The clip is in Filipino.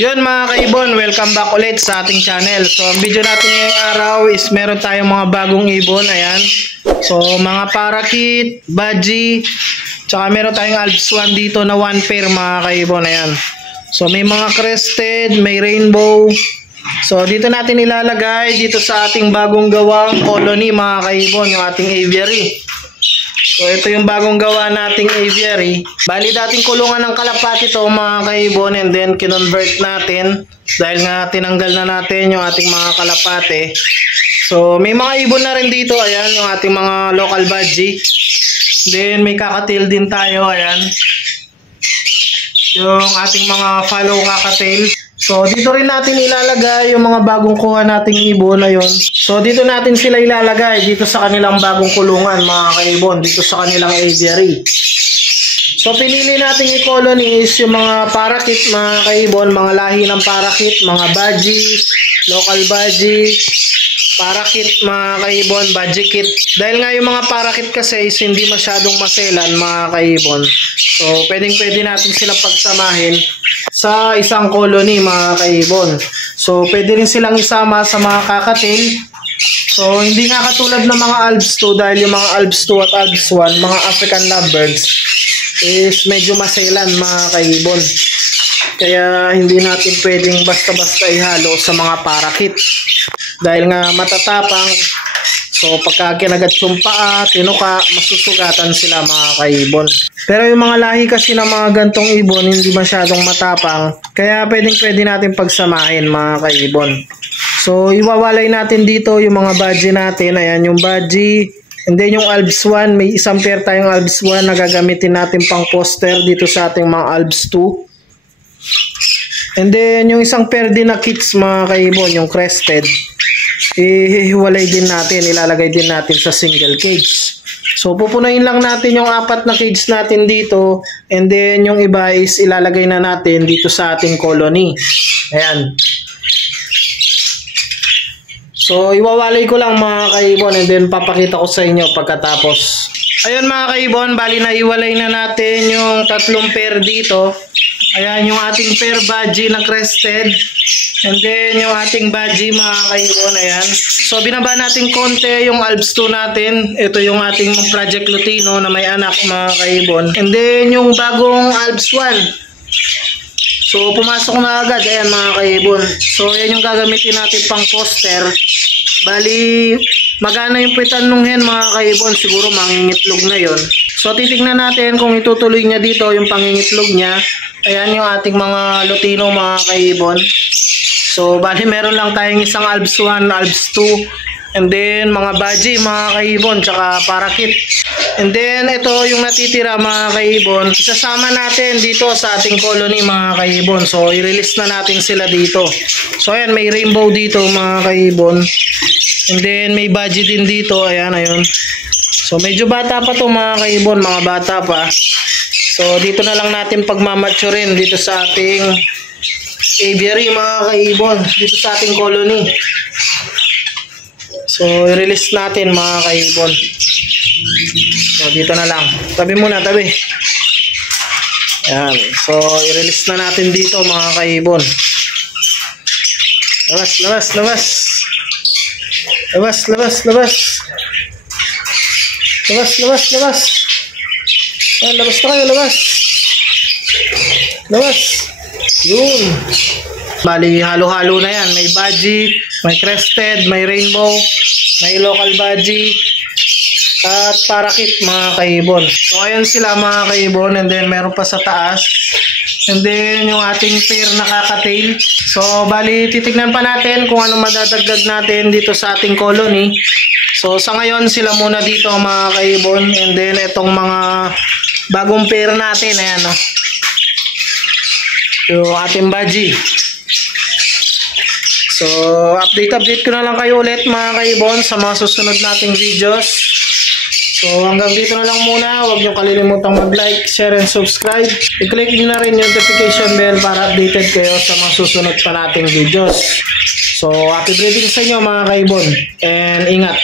Yun mga kaibon, welcome back ulit sa ating channel. So ang video natin ngayong araw is meron tayong mga bagong ibon. Ayan. So mga parakit, budgie, tsaka meron tayong Alps 1 dito na 1 pair mga kaibon. Ayan. So may mga crested, may rainbow. So dito natin ilalagay dito sa ating bagong gawang colony mga kaibon, yung ating aviary. So ito yung bagong gawa nating aviary. Bali dating kulungan ng kalapati ito mga kaibon, and then kinonvert natin dahil nga tinanggal na natin yung ating mga kalapate. So may mga ibon na rin dito, ayan yung ating mga local budgie. Then may kakatail din tayo, ayan. Yung ating mga follow kakatail. So dito rin natin ilalagay yung mga bagong kuha nating ibon na yun. So dito natin sila ilalagay dito sa kanilang bagong kulungan mga kaibon, dito sa kanilang aviary. So pinili natin i-colony is yung mga parakit mga kaibon, mga lahi ng parakit, mga budgie, local budgie, parakit mga kaibon, budgie kit. Dahil nga yung mga parakit kasi is hindi masyadong maselan mga kaibon. So pwede natin sila pagsamahin sa isang colony mga kaibon. So pwede rin silang isama sa mga kakatail. So hindi nga katulad ng mga Alps 2, dahil yung mga Alps 2 at Alps 1, mga African lovebirds, is medyo maselan mga kaibon. Kaya hindi natin pwedeng basta-basta ihalo sa mga parakit. Dahil nga matatapang. So pagka kinagat yung paa, tinuka, masusugatan sila mga kaibon. Pero yung mga lahi kasi ng mga gantong ibon hindi masyadong matapang, kaya pwede natin pagsamahin mga kaibon. So iwawalay natin dito yung mga budgie natin. Ayan yung budgie. And then yung Alps 1, may isang pair tayong Alps 1 na gagamitin natin pang poster dito sa ating mga Alps 2. And then yung isang pair din na kits mga kaibon, yung crested, ihiwalay din natin, ilalagay din natin sa single cage. So pupunayin lang natin yung 4 na cage natin dito, and then yung iba is ilalagay na natin dito sa ating colony. Ayan. So iwawalay ko lang mga kaibon, and then papakita ko sa inyo pagkatapos. Ayun mga kaibon, bali na iwalay na natin yung 3 pair dito. Ayan yung ating pair budgie na crested, and then yung ating budgie mga kaibon. Ayan. So binaba natin konti yung Alps 2 natin. Ito yung ating Project Lutino na may anak mga kaibon. And then yung bagong Alps 1. So pumasok na agad. Ayan mga kaibon. So yan yung gagamitin natin pang poster. Bali magana yung pitan nung hen mga kaibon. Siguro mangingitlog na yon. So titignan natin kung itutuloy niya dito yung pangingitlog niya. Ayan yung ating mga Lutino mga kaibon. So bali meron lang tayong isang Alps 1, Alps 2, and then mga budgie mga kaibon, tsaka parakit. And then ito yung natitira mga kaibon, isasama natin dito sa ating colony mga kaibon. So i-release na natin sila dito. So ayan, may rainbow dito mga kaibon, and then may budgie din dito. Ayan, ayun. So medyo bata pa to mga kaibon, mga bata pa. So dito na lang natin pagmamaturin dito sa ating aviary mga kaibon, dito sa ating colony. So i-release natin mga kaibon. So dito na lang. Tabi muna, tabi. Ayan. So i-release na natin dito mga kaibon. Labas, labas, labas. Labas, labas, labas. Labas, labas, labas. Ayan, labas na kayo, labas. Labas. Yun. Bali halo-halo na yan. May budgie, may crested, may rainbow, may local budgie, at parakit mga kaibon. So ayan sila mga kaibon, and then meron pa sa taas. And then yung ating pair na kakatail. So bali titignan pa natin kung ano madadagdag natin dito sa ating colony. So sa ngayon sila muna dito mga kaibon, and then itong mga bagong pair natin, ayan o. Yung ating budgie. So update ko na lang kayo ulit mga kaibon sa mga susunod nating videos. So hanggang dito na lang muna. Huwag niyo kalilimutang mag-like, share, and subscribe. I-click niyo na rin yung notification bell para updated kayo sa mga susunod pa nating videos. So happy breeding sa inyo mga kaibon, and ingat.